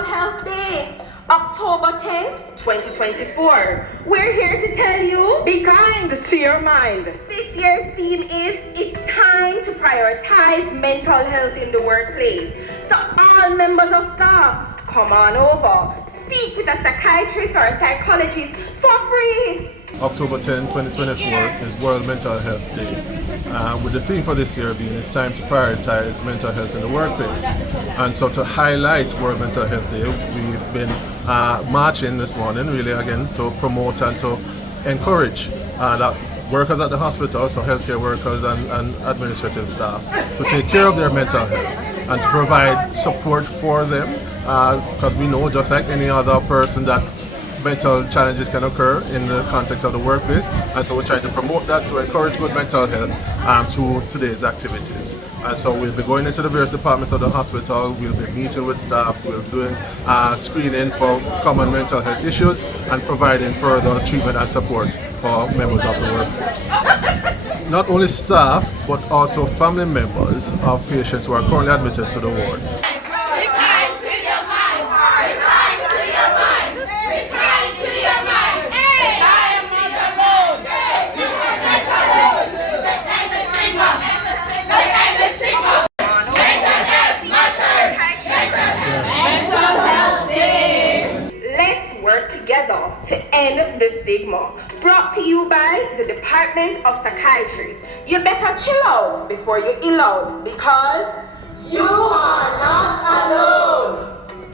Mental Health Day, October 10th, 2024. We're here to tell you, be kind to your mind. This year's theme is, it's time to prioritize mental health in the workplace. So all members of staff, come on over. Speak with a psychiatrist or a psychologist for free. October 10, 2024 is World Mental Health Day, with the theme for this year being it's time to prioritize mental health in the workplace. And so to highlight World Mental Health Day, we've been marching this morning really again to promote and to encourage that workers at the hospital, so healthcare workers and administrative staff, to take care of their mental health and to provide support for them, because we know just like any other person that mental challenges can occur in the context of the workplace, and so we're trying to promote that, to encourage good mental health through today's activities. And so we'll be going into the various departments of the hospital, we'll be meeting with staff, we'll be doing screening for common mental health issues and providing further treatment and support for members of the workforce. Not only staff, but also family members of patients who are currently admitted to the ward. Together to end the stigma. Brought to you by the Department of Psychiatry. You better chill out before you ill out, because you are not alone.